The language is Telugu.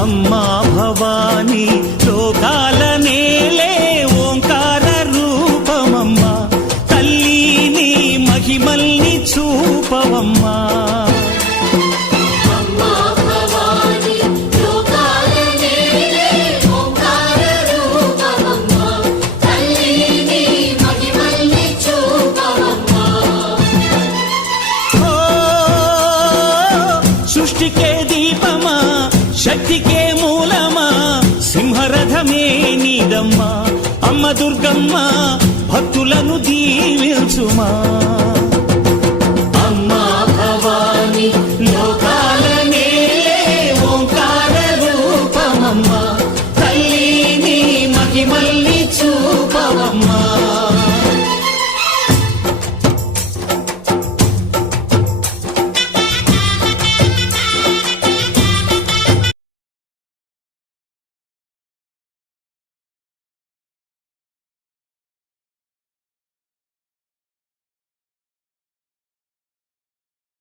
అమ్మా భవానీ లోకాల నేలే ఓంకార రూపమమ్మా, తల్లి నీ మహిమల్ని చూపవమ్మా. సృష్టికే దీపమా, శక్తికే మూలమా, సింహరథమే నీదమ్మా. అమ్మ దుర్గమ్మ భక్తులను దీవించుమా.